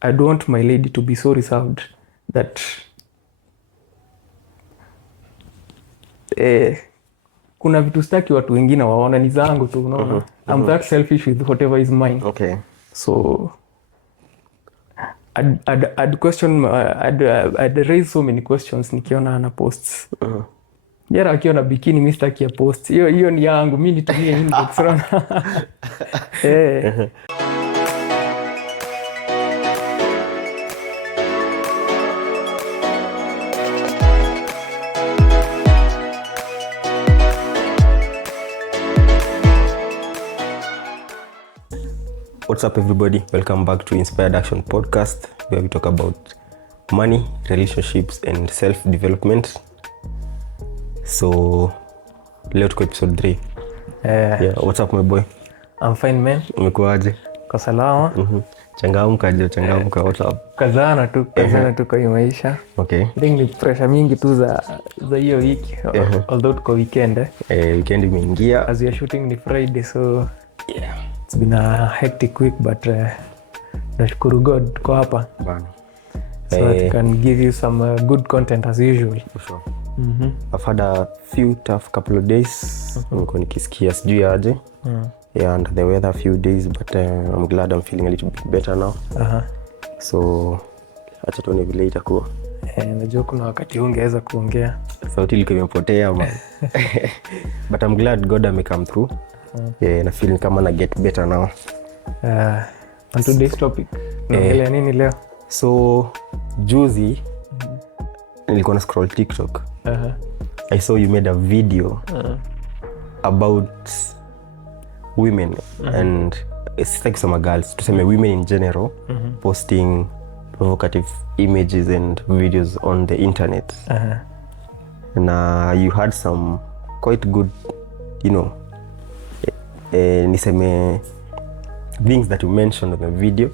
I don't want my lady to be so reserved that kuna vitu staki watu wengine waona ni zangu tu, unaona. I'm that selfish with whatever is mine. Okay. So I'd question, I'd raise so many questions nikiona ana posts. Yara akiona bikini mimi sitaki ya post. Hiyo ni yangu, mimi nitumie inbox run. What's up everybody? Welcome back to Inspired Action Podcast, where we talk about money, relationships and self-development. So, leo tuko episode 3. Yeah, what's up my boy? I'm fine man. Umekuaje? Kwa salama. Changamka, what's up? Kazana tu kwa hii maisha. Okay. I think ni pressure mingi tu za hiyo wiki. Although tuko weekend. Weekend imeingia. As we are shooting ni Friday, so yeah. It's been a hectic week, but nashukuru God tuko hapa. Bana. So I can give you some good content as usual. For sure. I've had a few tough couple of days. Niko nikisikia sijui aje. Yeah, under the weather a few days, but I'm glad I'm feeling a little bit better now. So acha tuone vile itakuwa. Najua kuna wakati ungeweza kuongea. Sauti ilikuwa imepotea man. But I'm glad God may come through. Yeah, na feeling kama na get better now. On today's topic, naongelea nini leo? So juzi nilikuwa na scroll TikTok. I saw you made a video about women and it's like some girls, tuseme women in general, posting provocative images and videos on the internet. And you had some quite good, you know, niseme things that you mentioned on the video.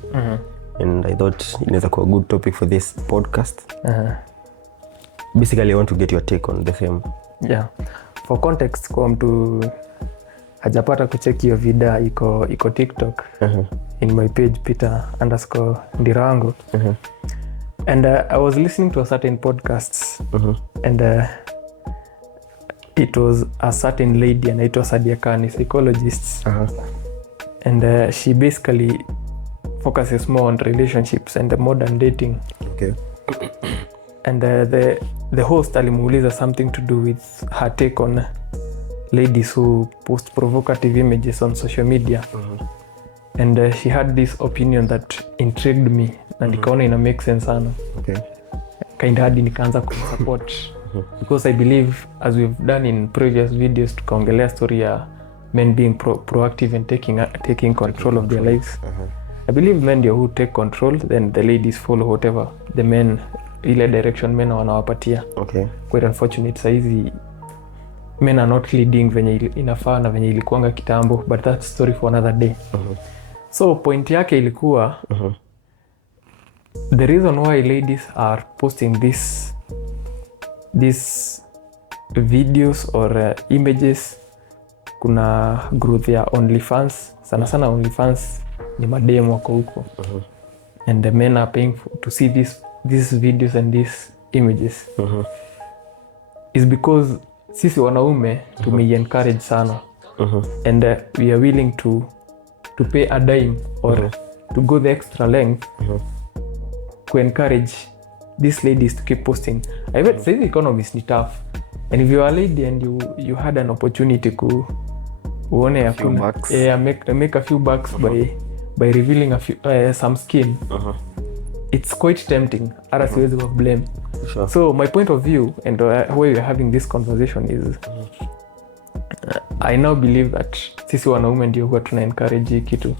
And I thought inaweza kuwa a good topic for this podcast. Basically I want to get your take on the same. Yeah. For context, kwa mtu hajapata kucheck hiyo video, iko TikTok. In my page Peter_Ndirango. And I was listening to a certain podcasts. And it was a certain lady anaitwa Sadia Khan, psychologist. And she basically focuses more on relationships and modern dating. Okay. And the host alimuuliza something to do with her take on ladies who post provocative images on social media. And she had this opinion that intrigued me. Na nikaona ina make sense sana. Okay. Kind hadi nikaanza kusupport. Because I believe, as we've done in previous videos, tukaongelea story ya men being proactive and taking control of their lives. I believe men ndio who take control, then the ladies follow whatever the men, ile direction men wanawapatia. Okay. Quite unfortunate saizi men are not leading venye inafaa na venye ilikuanga kitambo, but that's story for another day. So point yake ilikuwa the reason why ladies are posting these videos or images, kuna growth ya OnlyFans. Sana OnlyFans ni mademu wako huko. And the men are paying to see these videos and these images. Is because sisi wanaume tumei-encourage sana. And we are willing to pay a dime or to go the extra length to encourage these ladies to keep posting. I bet the economy is tough. And if you are a lady and you had an opportunity to make a few bucks by revealing a few some skin, it's quite tempting. Ara siwezi wa blame. Sure. So my point of view and why we are having this conversation is I now believe that sisi wanaume ndio huwa tuna encourage kitu.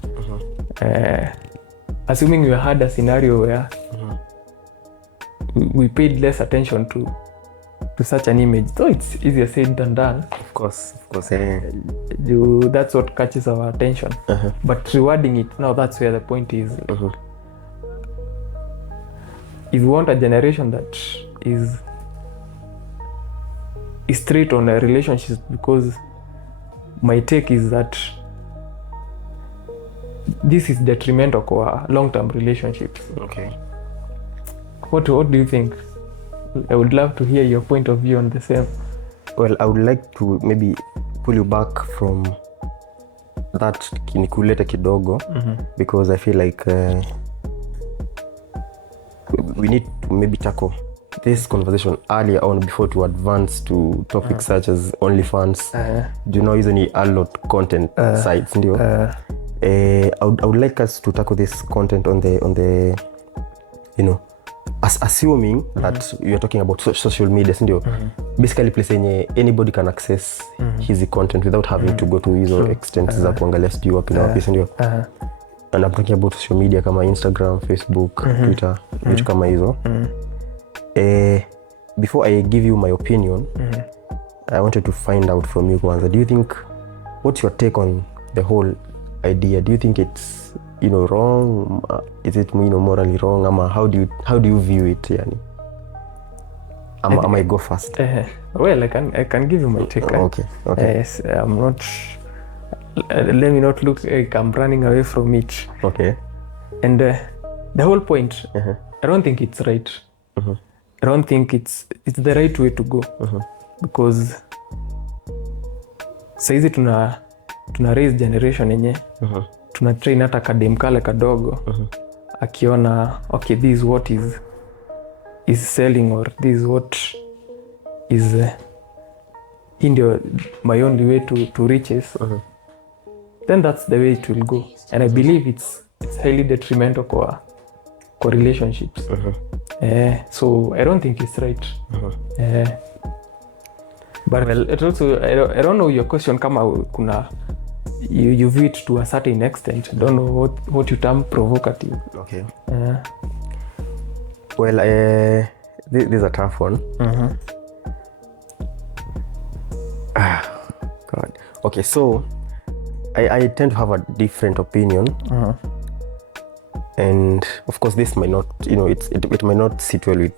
Assuming we had a scenario where we paid less attention to such an image, though it's easier said than done. Of course. That's what catches our attention. But rewarding it, now that's where the point is. If you want a generation that is straight on a relationship, because my take is that this is detrimental kwa long term relationships. Okay. What do you think? I would love to hear your point of view on the same. Well, I would like to maybe pull you back from that nikulete kidogo, because I feel like we need to maybe tackle this conversation earlier on before to advance to topics such as OnlyFans. Do you know hizo ni adult content sites ndio? I would like us to tackle this content on the you know, assuming that you are talking about social media ndio, basically place yenye anybody can access his content without having to go to hizo extents za kuangalia sijui wapi na wapi ndio. And I'm talking about social media kama Instagram, Facebook, Twitter, vitu kama hizo. Before I give you my opinion, I wanted to find out from you kwanza, do you think, what's your take on the whole idea? Do you think it's, you know, wrong? Is it, you know, morally wrong? Ama how do you view it yani? Am I go first? Well, I can give you my take. Okay. Yes, I'm not. Let me not look like I'm running away from it. Okay. And the whole point, I don't think it's right. I don't think it's the right way to go, because saizi tuna raise generation yenye tuna train hata kadem kale kadogo akiona okay, this is what is selling, or this is what is ndio my only way to riches, then that's the way it will go. And I believe it's highly detrimental kwa relationships. So I don't think it's right. But well, it also, I don't know your question kama kuna you view it to a certain extent. I don't know what you term provocative. Okay. Well, this is a tough one. God. Okay, so I tend to have a different opinion. And of course this might not, you know, it might not sit well with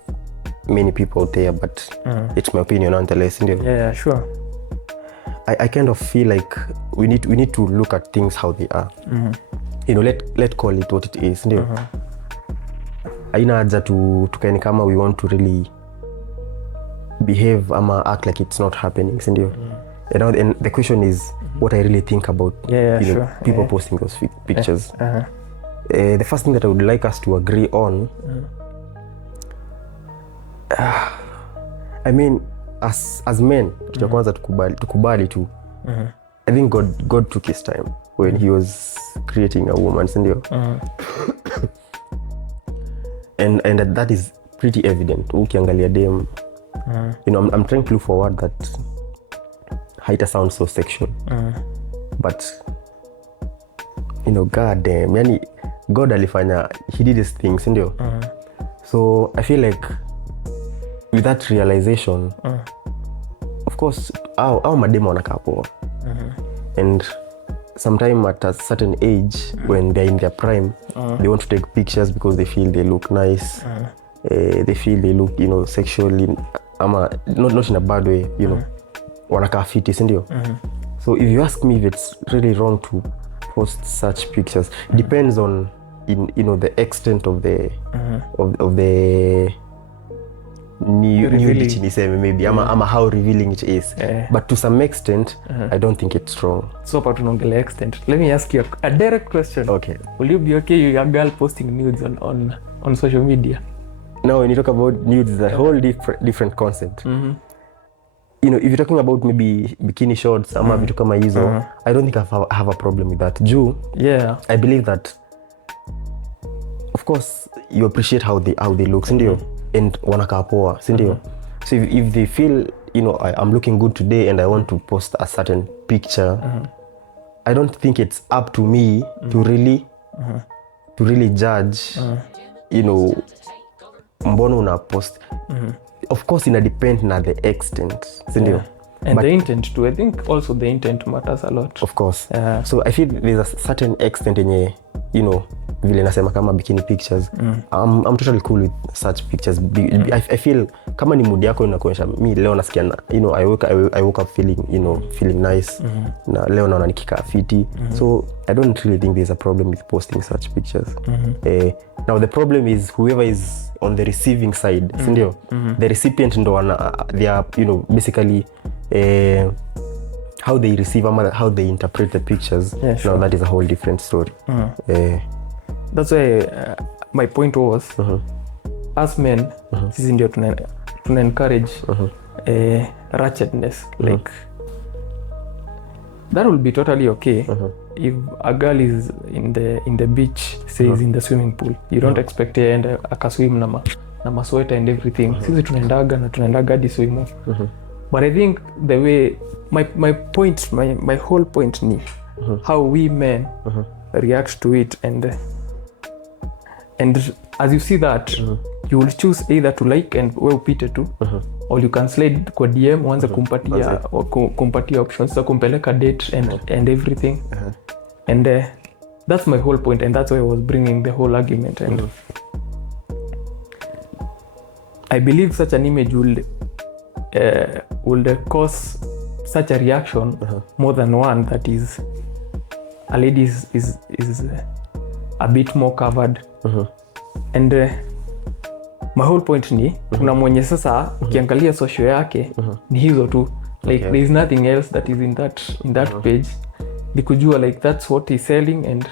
many people out there, but it's my opinion nonetheless. Yeah, sure. I kind of feel like we need to look at things how they are. You know, let call it what it is. Haina haja tukaeni kama we want to really behave ama act like it's not happening. And the question is what I really think about people posting those pictures. The first thing that I would like us to agree on, I mean, as men, kwanza tukubali tu. I think God took his time when he was creating a woman, and that is pretty evident. Ukiangalia dem, you know, I'm trying to look forward that haita sound so sexual, but you know, God damn, yani God alifanya, he did his things, ndio. So I feel like with that realization, of course, our mademo wanakaa poa. And sometime at a certain age, when they're in their prime, they want to take pictures because they feel they look nice. They feel they look, you know, sexually, not in a bad way, you know. Wanakaa fiti, ndio. So if you ask me if it's really wrong to post such pictures, depends on, you know, the extent of the of the nudity niseme maybe ama how revealing it is. But to some extent, I don't think it's wrong. So apart from the extent, let me ask you a direct question. Okay. Will you be okay with a girl posting nudes on social media? Now when you talk about nudes, it's a whole different concept. You know, if you're talking about maybe bikini shorts ama vitu kama hizo, I don't think I have a problem with that. I believe that, of course, you appreciate how they look, sindio, and wanakaa poa, sindio. So if they feel, you know, I'm looking good today and I want to post a certain picture, I don't think it's up to me to really judge, you know, mbono una post. Of course, ina depend na the extent, sindio. And the intent too. I think also the intent matters a lot. Of course. So I feel there's a certain extent yenye, you know, vile nasema kama bikini pictures. I'm totally cool with such pictures. I feel kama ni mood yako inakuonyesha mi leo nasikia you know I woke up feeling you know feeling nice na leo naona nikikaa fiti so I don't really think there's a problem with posting such pictures. Now the problem is whoever is on the receiving side sindio the recipient ndo they are you know basically how they receive ama how they interpret the pictures. Now that is a whole different story. That's why my point was as men sisi ndio tuna encourage ratchetness like that will be totally okay if a girl is in the beach says in the swimming pool you don't expect her and akaswim na masweta and everything sisi tunaendaga hadi swim but I think the way my whole point ni how we men react to it and as you see that you will choose either to like and we upite tu or you can slide kwa DM uanze kumpatia options za kumpeleka date and everything and that's my whole point and that's why I was bringing the whole argument and I believe such an image will cause such a reaction more than one that is a lady is a bit more covered and my whole point ni kuna mwenye sasa ukiangalia social yake ni hizo tu like there is nothing else that is in that page ni kujua like that's what he's selling and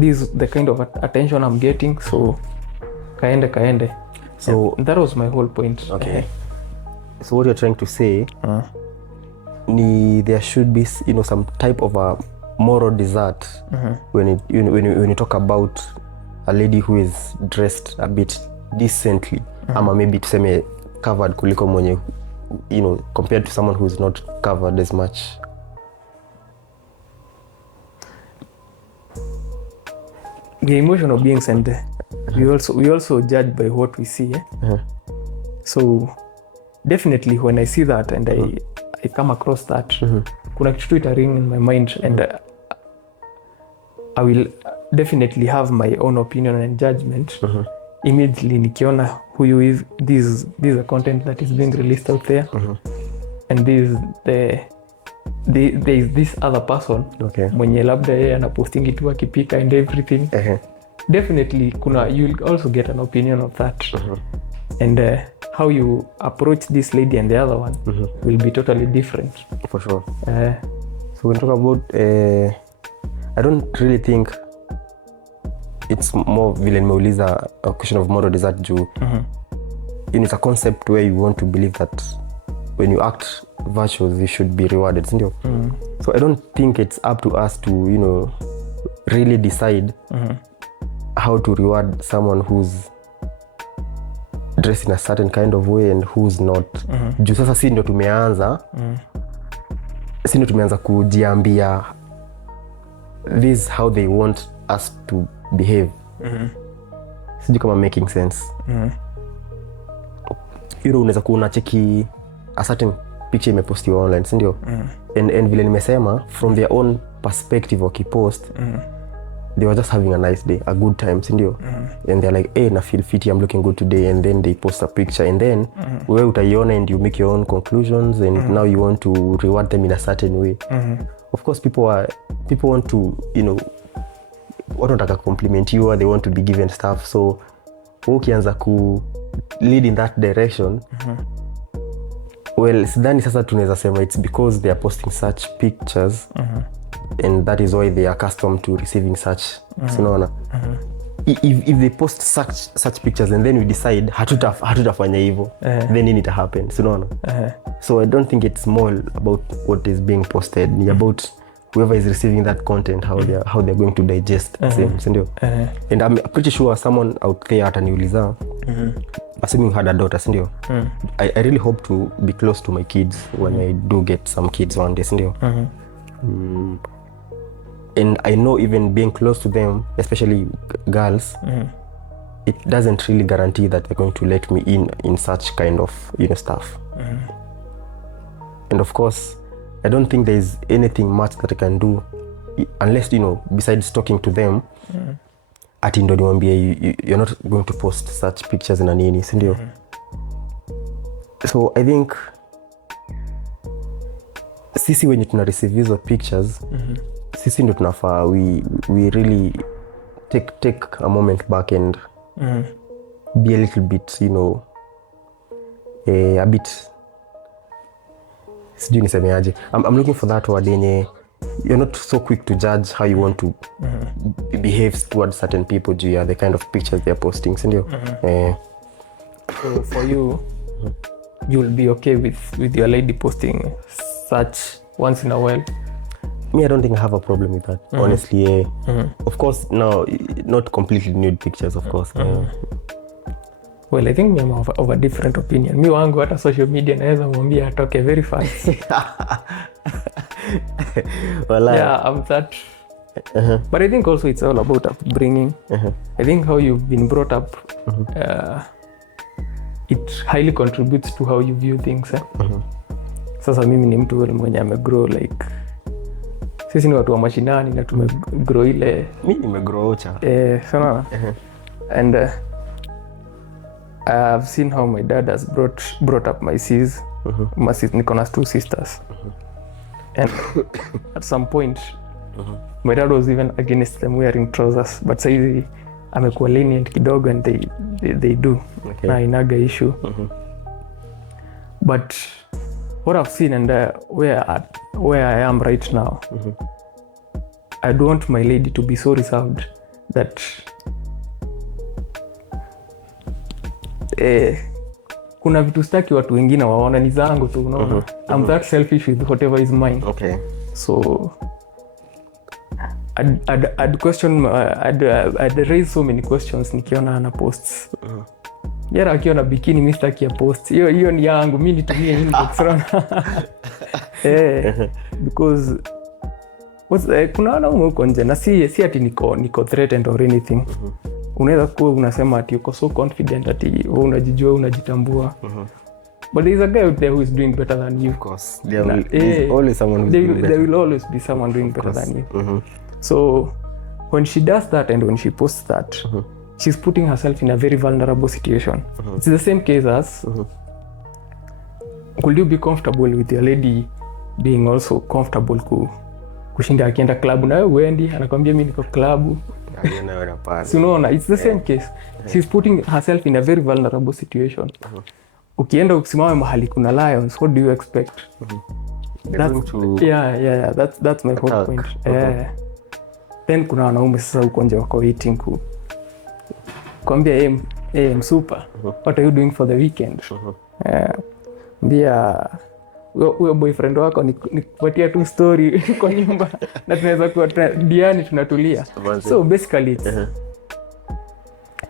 this is the kind of attention I'm getting so kaende so that was my whole point. So what you're trying to say ni there should be you know some type of a moral desert when you talk about a lady who is dressed a bit decently ama maybe tuseme covered kuliko mwenye you know compared to someone who is not covered as much. The emotional beings and we also judge by what we see so definitely when I see that and I come across that kuna kitu tu ita ring in my mind and I will definitely have my own opinion and judgment immediately nikiona huyu is this is a content that is being released out there and there is this other person mwenye labda yeye anapostingi tu akipika and everything definitely you'll also get an opinion of that and how you approach this lady and the other one will be totally different for sure. So when we talk about I don't really think it's more vile nimeuliza a question of moral desert juu it's a concept where you want to believe that when you act virtuous you should be rewarded sindio so I don't think it's up to us to you know really decide how to reward someone who's dressed in a certain kind of way and who's not juu sasa si ndio tumeanza kujiambia this is how they want us to behave sijui kama making sense you know unaweza kuona cheki a certain picture imepostiwa online sindio and vile nimesema from their own perspective wakipost they were just having a nice day a good time sindio and they're like hey na feel fit I'm looking good today and then they post a picture and then wewe utaiona and you make your own conclusions and now you want to reward them in a certain way of course people want to you know watu wanataka compliment you they want to be given stuff so ukianza ku lead in that direction well sidhani sasa tunaweza sema it's because they are posting such pictures and that is why they are accustomed to receiving such sinaona if they post such pictures and then we decide hatutafanya hivyo then nini ita happen sinaona so I don't think it's more about what is being posted ni about whoever is receiving that content how they are going to digest same sindio and I'm pretty sure someone out there ataniuliza assuming had a daughter sindio I really hope to be close to my kids when I do get some kids one day sindio and I know even being close to them especially girls it doesn't really guarantee that they're going to let me in such kind of you know stuff and of course I don't think there's anything much that I can do unless you know besides talking to them ati ndo niwaambie you're not going to post such pictures na nini sindio So I think sisi wenye tuna receive hizo pictures, sisi ndo tunafaa we really take a moment back and be a little bit, you know, a bit, sijui nisemeaje. I'm looking for that word yenye you're not so quick to judge how you want to behave towards certain people due to the kind of pictures they're posting, sindio? So for you, you'll be okay with your lady posting such once in a while? Me, I don't think I have a problem with that, honestly. Of course, no, not completely nude pictures, of course. Well, I think me, I'm of a different opinion. Mi wangu hata social media naweza mwambia atoke very fast. Well, yeah, I'm that. But I think also it's all about upbringing. I think how you've been brought up, it highly contributes to how you view things. Sasa mimi ni mtu mwenye amegrow like, sisi ni watu wa mashinani na tumegrow ile. Mimi nimegrow cha. Sana. And I've seen how my dad has brought up my sis. Niko na 2 sisters. And at some point, my dad was even against them wearing trousers. But saizi amekuwa lenient kidogo and they do. Okay. Na inaga issue. But what I've seen and where I am right now, I don't want my lady to be so reserved that kuna vitu staki watu wengine waona ni zangu tu, unaona. I'm that selfish with whatever is mine. Okay. So I'd question, I'd raise so many questions nikiona ana posts. Yara akiona bikini mimi sitaki ya post. Hiyo ni yangu, mimi nitumie inbox rona. Because kuna wanaume huko nje na si ati niko threatened or anything. Unaweza kuwa unasema ati uko so confident ati wewe unajijua, unajitambua. But there is a guy out there who is doing better than you. Of course. There's always someone who's doing better. There will always be someone doing better than you. So when she does that and when she posts that, she's putting herself in a very vulnerable situation. It's the same case as, could you be comfortable with your lady being also comfortable kushinda akienda klabu na wewe uendi, anakwambia mimi niko klabu. So unaona, it's the same case. She's putting herself in a very vulnerable situation. Ukienda ukisimama mahali kuna lions, what do you expect? That's my whole point. Then kuna wanaume sasa huko nje wako waiting kuambia super, what are you doing for the weekend? Mbia huyo boyfriend wako nikupatia tu story kwa nyumba na tunaweza kuwa diani tunatulia. So basically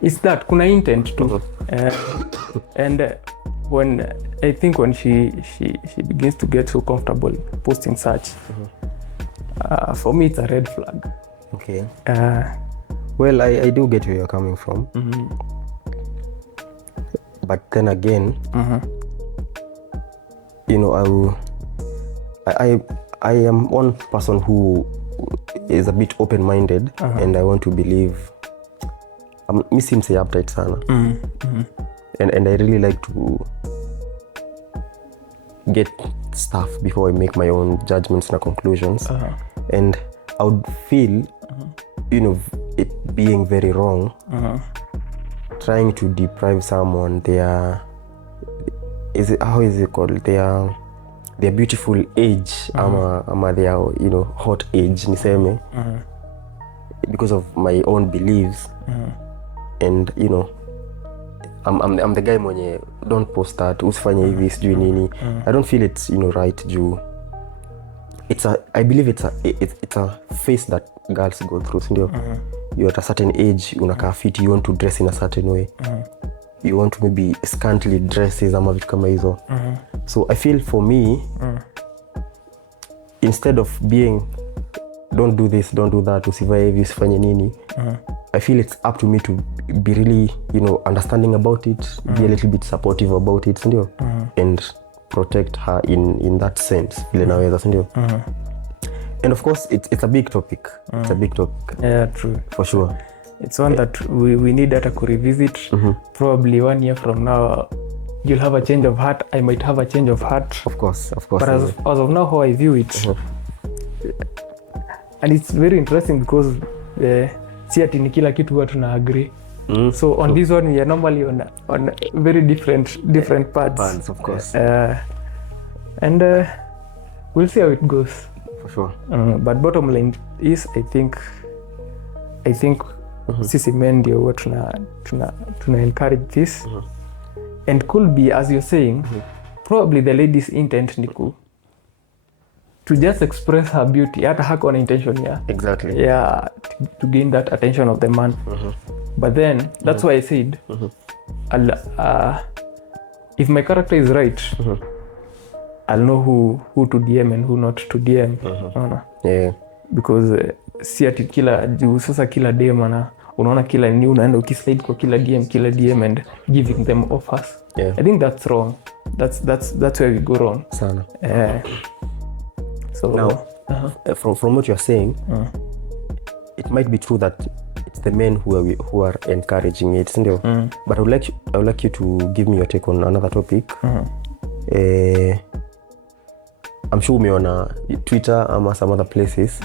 it's that kuna intent too. And when I think when she begins to get so comfortable posting such, for me it's a red flag. Okay. Well, I do get where you're coming from. But then again, you know, I am one person who is a bit open-minded, and I want to believe. Mi si mse uptight sana. And I really like to get stuff before I make my own judgments and conclusions. And I would feel, you know, it being very wrong, trying to deprive someone their, how is it called, their beautiful age, ama their, you know, hot age niseme, because of my own beliefs. And you know, I'm the guy mwenye don't post that, usifanye hivi sijui nini. I don't feel it's, you know, right juu I believe it's a phase that girls go through, sindio? You're at a certain age, unakaa fit, you want to dress in a certain way. You want to maybe scantily dresses ama vitu kama hizo. So I feel for me, instead of being don't do this, don't do that, usivae hivi, usifanye nini, I feel it's up to me to be really, you know, understanding about it, be a little bit supportive about it, sindio? And protect her in that sense, vile naweza, sindio? And of course, it's a big topic. It's a big topic. Yeah, true. For sure. It's one that we need to revisit. Probably 1 year from now, you'll have a change of heart, I might have a change of heart. Of course. But as of now, how I view it, and it's very interesting because si ati ni kila kitu huwa tuna agree. So on this one we are normally on very different parts. Of course. And we'll see how it goes. For sure. But bottom line is I think sisi men ndio huwa tuna encourage this. And could be, as you're saying, probably the lady's intent ni to just express her beauty. Hata hako na intention Exactly. Yeah, to gain that attention of the man. But then that's why I said, if my character is right, I'll know who to DM and who not to DM. Yeah. Because si ati kila juu sasa kila DM unaona kila ni unaenda ukislide kwa kila DM and giving them offers. Yeah. I think that's wrong. That's where we go wrong. Sana. So now, from what you're saying, it might be true that it's the men who are encouraging it, still. But I would like you to give me your take on another topic. I'm sure umeona Twitter ama some other places,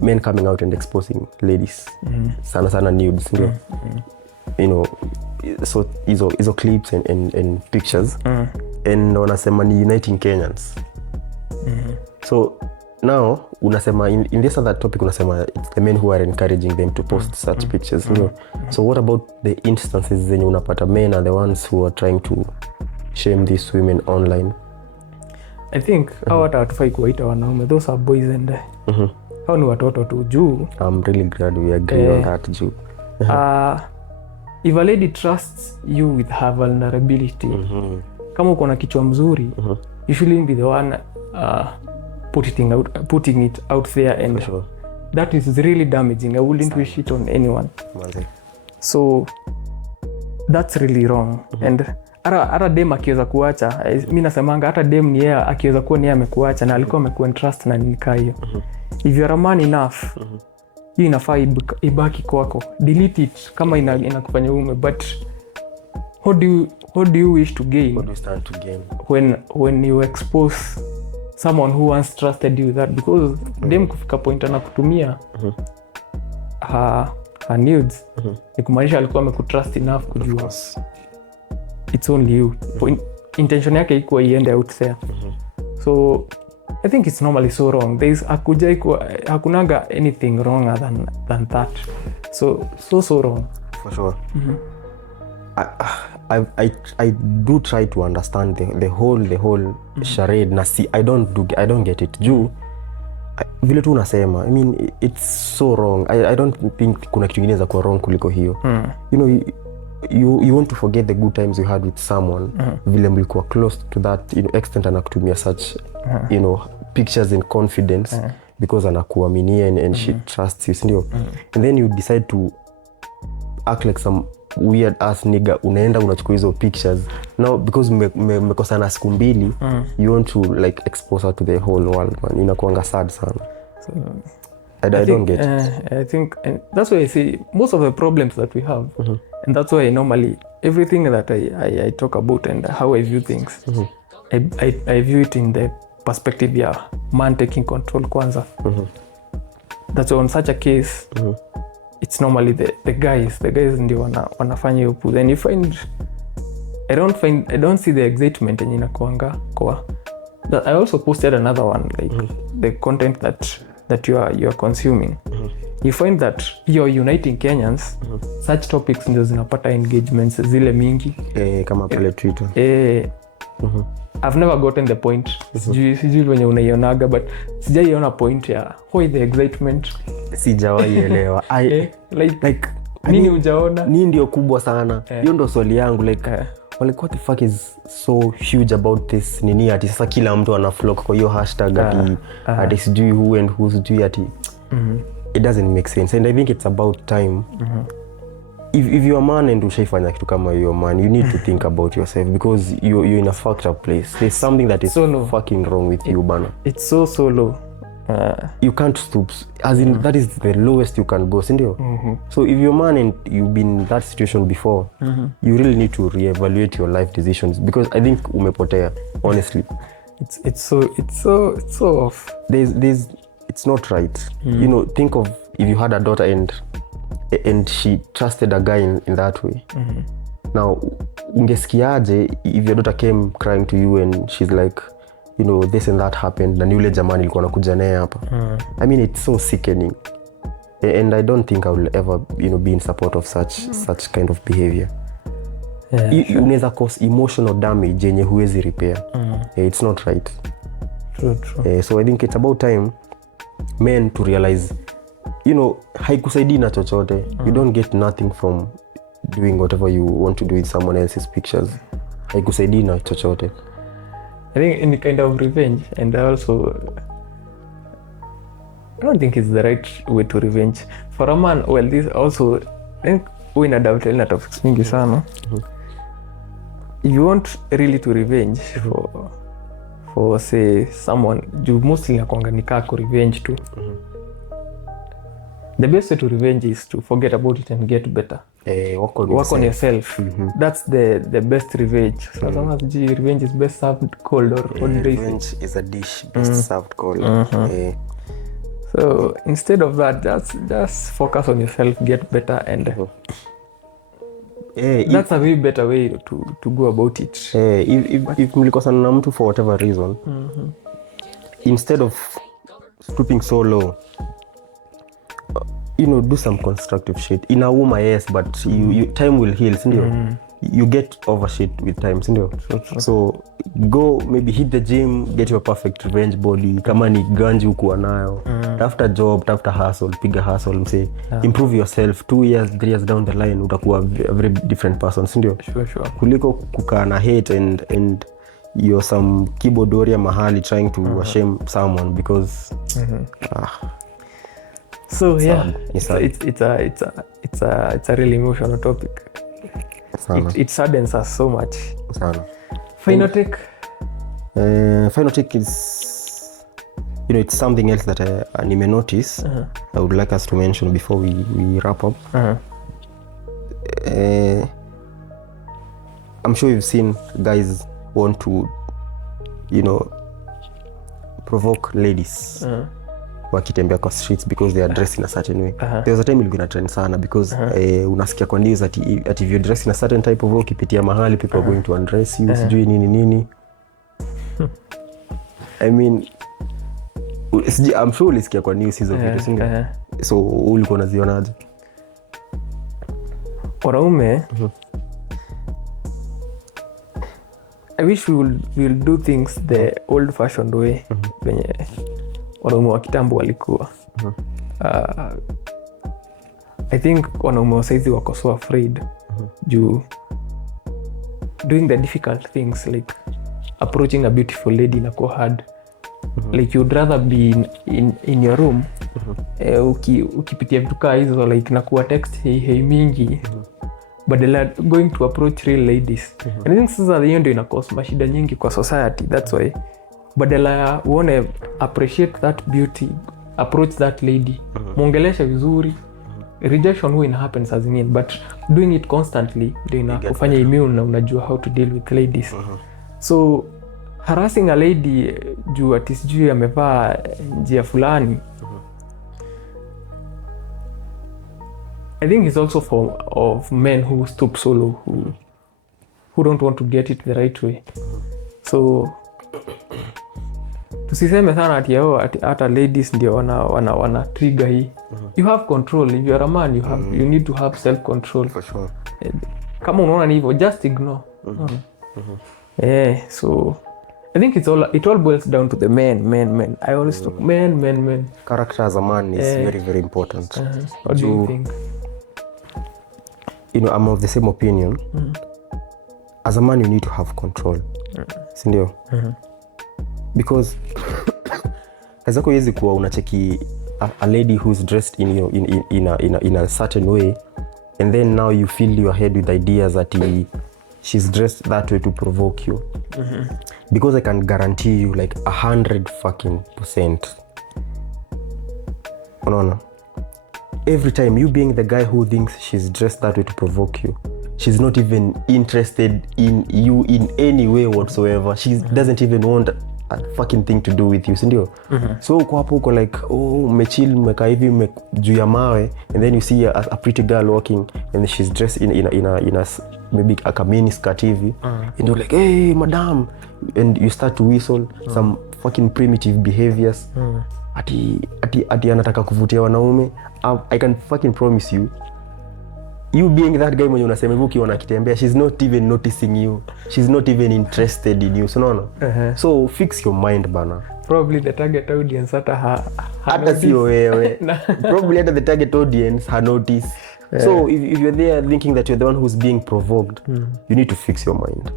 men coming out and exposing ladies, sana nudes, you know, so hizo clips and pictures, and wanasema ni uniting Kenyans. So now unasema in this other topic unasema it's the men who are encouraging them to post such pictures, you know. So what about the instances zenye unapata men are the ones who are trying to shame these women online? I think hata hatufai kuwaita wanaume, those are boys and hao ni watoto tu juu. I'm really glad we agree on that juu. If a lady trusts you with her vulnerability, kama uko na kichwa mzuri, you shouldn't be the one putting it out there, and sure. That is really damaging. I wouldn't wish it on anyone. So that's really wrong. And hata dem akiweza kuacha, mimi nasemanga hata dem ni yeye akiweza kuwa ni yeye amekuacha na alikuwa amekuentrust na nini hiyo. If you are a man enough, hii inafaa ibaki kwako. Delete it kama inakufanya ume, but what do you wish to gain? What do you stand to gain when you expose someone who once trusted you with that? Because dem kufika point anakutumia her nudes, ni kumaanisha alikuwa amekutrust enough kujua it's only you. Intention yake iko iende out there. So I think it's normally so wrong. There is hakunaga anything wronger than that. So wrong. For sure. I do try to understand the whole charade na see I don't get it. Juu vile tu unasema, I mean it's so wrong. I don't think kuna kitu kingine za kuwa wrong kuliko hiyo. You know, you want to forget the good times you had with someone, vile mlikuwa close to that, you know, extent anakutumia such you know pictures in confidence because anakuaminia and she trusts you, sindio? And then you decide to act like some weird ass nigga, unaenda unachukua hizo pictures now because mmekosana siku mbili, you want to like expose her to the whole world, man. Inakuanga sad sana. So I don't get it. I think, and that's why I say most of the problems that we have, and that's why normally everything that I talk about and how I view things, I view it in the perspective ya man taking control kwanza. That's why on such a case, it's normally the guys ndio wanafanya hiyo pull. Then you find I don't see the excitement yenye inakuanga kwa that. I also posted another one like the content that you are consuming. You find that you're uniting Kenyans, such topics ndio zinapata engagements zile mingi kama pale Twitter. I've never gotten the point. Sijui venye unaionaga, but sijaiona point ya why the excitement. Sijawahi elewa. Like nini hujaona? Nini ndio kubwa sana? Hiyo ndio swali yangu, like what the fuck is so huge about this nini ati sasa kila mtu ana flock kwa hiyo hashtag ati sijui who and who sijui ati. It doesn't make sense, and I think it's about time. If you're a man and ushaifanya kitu kama hiyo, man, you need to think about yourself because you're in a fucked up place. There's something that is fucking wrong with you, bana. It's so low. you can't stoop, as in that is the lowest you can go, sindio? So if you're a man and you've been in that situation before, you really need to reevaluate your life decisions, because I think umepotea, honestly. It's so off. There's it's not right. You know, think of if you had a daughter and she trusted a guy in that way. Now ungesikiaje if your daughter came crying to you and she's like, you know, this and that happened, na yule jamani alikuwa anakuja naye hapa. I mean, it's so sickening, and I don't think I will ever, you know, be in support of such kind of behavior. Unaweza cause emotional damage yenye huwezi repair. It's not right. True. So I think it's about time men to realize, you know, haikusaidii na chochote. You don't get nothing from doing whatever you want to do with someone else's pictures. Haikusaidii na chochote. I think in kind of revenge, and also I don't think it's the right way to revenge for a man. Well, this also, I think we na doubt na topics mingi sana. If you want really to revenge for say someone, you mostly nakwanga nikaa ku revenge too. The best way to revenge is to forget about it and get better. Work on yourself. That's the best revenge. So sometimes revenge is best served cold, or what do you think? Revenge is a dish best served cold. So instead of that, just focus on yourself, get better, and that's a very better way to go about it. If mlikosana na mtu for whatever reason, instead of stooping so low, you know, do some constructive shit. Inauma, yes, but you time will heal, sindio? You get over shit with time, sindio? So go maybe hit the gym, get your perfect revenge body. Kama ni ganji ukuwa nayo, tafuta job, tafuta hustle, piga hustle, mse. Improve yourself. 2 years, 3 years down the line, utakuwa a very different person, sindio? Sure. Kuliko kukaa na hate and you're some keyboard warrior mahali trying to shame someone because so yeah, it's a really emotional topic. It saddens us so much. Final take is, you know, it's something else that I may notice. I would like us to mention before we wrap up. I'm sure you've seen guys want to, you know, provoke ladies wakitembea kwa streets because they are dressed in a certain way. There was a time ilikuwa trend sana because unasikia kwa news that if you dress in a certain type of way, ukipitia mahali people are going to undress you, sijui nini. I mean, I'm sure ulisikia kwa news hizo vitu, sindio? So ulikuwa unazionaje? Wanaume, I wish we'll do things the old fashioned way. Venye wanaume wa kitambo walikuwa. I think wanaume wa saizi wako so afraid juu doing the difficult things like approaching a beautiful lady inakuwa hard. Like you'd rather be in your room ukipitia vitu kaa hizo like nakuwa text hey mingi badala going to approach real ladies. And I think sasa hiyo ndio ina cause mashida nyingi kwa society. That's why badala uone appreciate that beauty, approach that lady, muongelesha vizuri. Rejection huwa ina happen saa zingine, but doing it constantly ndio inakufanya immune na unajua how to deal with ladies. So harassing a lady juu ati sijui amevaa njia fulani, I think it's also of men who stoop so low, who don't want to get it the right way. So tusiseme sana ati hata ladies ndio wana trigger hii. You have control. If you are a man, you need to have self control. For sure. Kama unaona ni hivyo, just ignore. So I think it all boils down to the men. I always talk men. Character as a man is very, very important. What do you think? You know, I'm of the same opinion. As a man, you need to have control. Sindio? Because kazako yezi kuwa unacheki a lady who's dressed in a certain way, and then now you fill your head with ideas that she's dressed that way to provoke you. Because I can guarantee you like 100% unaona, every time you being the guy who thinks she's dressed that way to provoke you, she's not even interested in you in any way whatsoever. She doesn't even want a fucking thing to do with you, sindio? So uko hapo uko like, oh, mechill meka hivi juu ya mawe, and then you see a pretty girl walking and she's dressed in a maybe a mini skirt hivi, and you're like, hey madam, and you start to whistle some fucking primitive behaviors. Ati anataka kuvutia wanaume. I can fucking promise you being that guy mwenye unasema hivyo ukiona akitembea, she's not even noticing you, she's not even interested in you, so no. So fix your mind bana. Probably the target audience hata sio wewe. Probably the target audience ha notice. So if you're there thinking that you're the one who's being provoked, you need to fix your mind.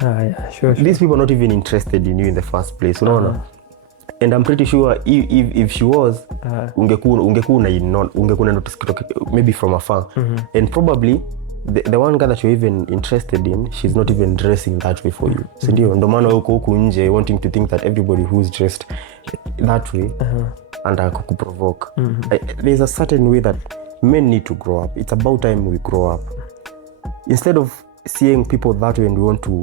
Yeah, sure. These people are not even interested in you in the first place, unaona. And I'm pretty sure if she was, ungekuwa notice maybe from afar. And probably the one guy that you're even interested in, she's not even dressing that way for you. Sindio? Ndo maana uko huku nje wanting to think that everybody who's dressed that way and kuprovoke. There's a certain way that men need to grow up. It's about time we grow up. Instead of seeing people that way and we want to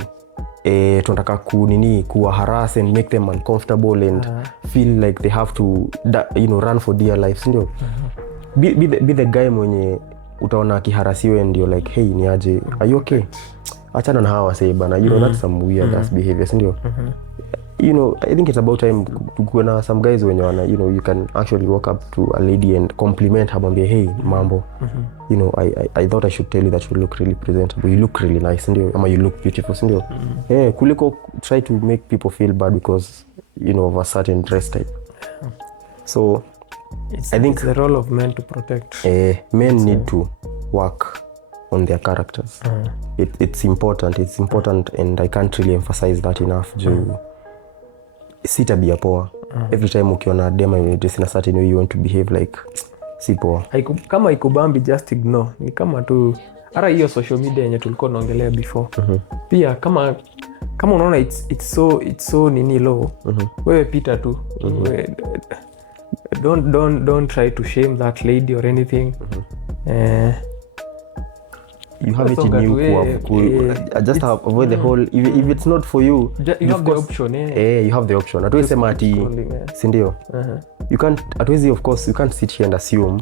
tunataka kuwa harass and make them uncomfortable and feel like they have to run for dear life, ndio. Be the guy mwenye utaona akiharasiwe and you're like, hey, ni aje, are you okay? Achana na hawa say bana, that's some weird ass behavior, ndio. I think it's about time kuna some guys when you can actually walk up to a lady and compliment her, mwambie, hey mambo, I thought I should tell you that you look really presentable, you look really nice, ndio, ama you look beautiful, ndio. Kuliko try to make people feel bad because of a certain dress type. So I think it's the role of men to protect. Men need to work on their characters. It's important and I can't really emphasize that enough. Si tabia poa. Every time ukiona dema you dress in a certain way, you want to behave like si poa. Kama ikubambi, just ignore. Ni kama tu ara hiyo social media yenye tulikuwa naongelea before. Pia kama unaona it's so nini low, wewe pita tu. Don't try to shame that lady or anything. You have it in you. Just avoid the whole. If it's not for you, you have the option. You have the option. Atuwezi sema ati, sindio? You can't. Atuwezi, of course, you can't sit here and assume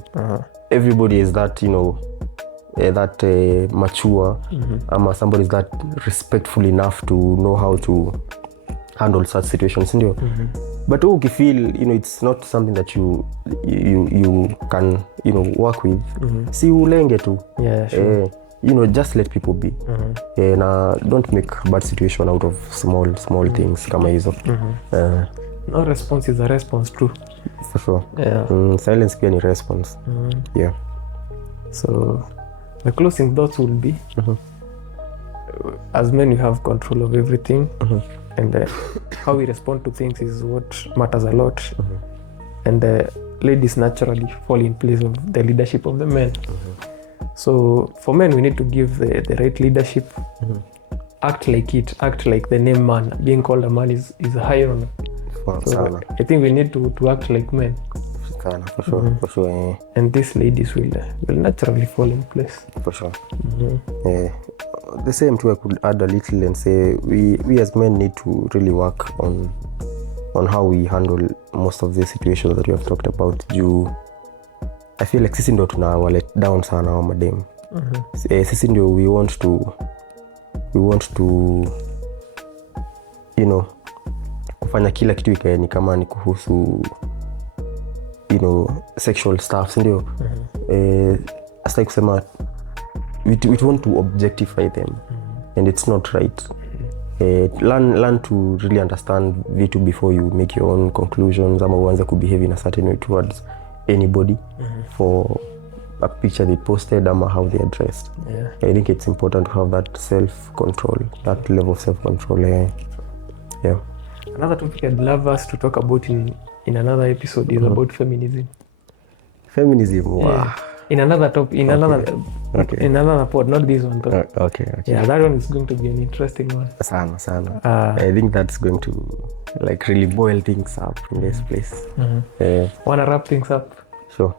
everybody is that that mature, ama somebody is that respectful enough to know how to handle such situations, sindio? But ukifeel it's not something that you can work with, si ulenge tu. Yeah, sure. Just let people be. Don't make bad situation out of small things kama hizo. No response is a response too. For sure. Yeah. Silence pia ni response. Yeah. So the closing thoughts will be, as men, you have control of everything, and how we respond to things is what matters a lot. And the ladies naturally fall in place of the leadership of the men. So for men, we need to give the right leadership. Act like it. Act like the name man. Being called a man is a high honor. So I think we need to act like men. For sure. And these ladies will naturally fall in place. For sure. The same too, I could add a little and say we as men need to really work on how we handle most of the situations that we have talked about. I feel like sisi ndio tunawa let down sana wa madem. Sisi ndio we want to kufanya kila kitu ikae ni kama ni kuhusu sexual stuff, ndio. Asitaki kusema we want to objectify them, and it's not right. Learn to really understand vitu before you make your own conclusions, ama uanze kubehave in a certain way towards anybody for a picture they posted ama how they are dressed. I think it's important to have that self-control, that level of self-control. Yeah. Another topic I'd love us to talk about in another episode is about feminism. Feminism, wow. Yeah. In another topic, in another pod, not this one. Okay. Yeah, that one is going to be an interesting one. Sana. I think that's going to like really boil things up in this place. Wanna wrap things up? Sure.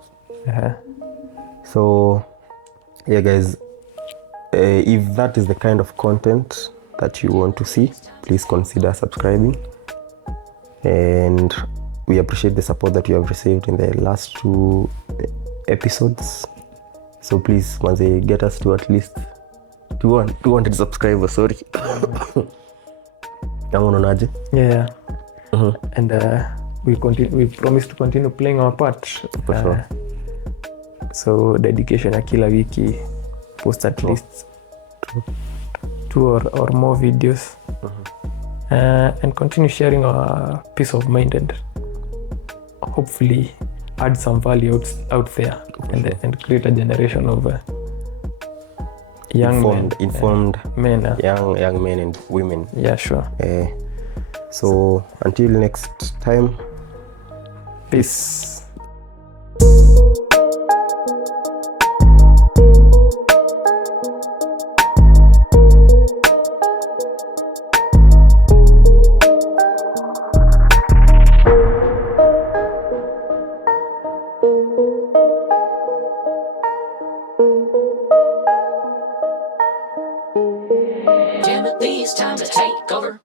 Uh-huh. So yeah guys, if that is the kind of content that you want to see, please consider subscribing, and we appreciate the support that you have received in the last 2 episodes. So please manze, get us to at least 200 subscribers. Sorry. Kama unaonaje? Yeah. And we promise to continue playing our part. For sure. So dedication ya kila wiki, post at least 2 or more videos. And continue sharing our peace of mind and hopefully add some value out there and create a generation of young informed men. young men and women. Yeah, sure. So until next time, Peace. Timothy, it's time to take over.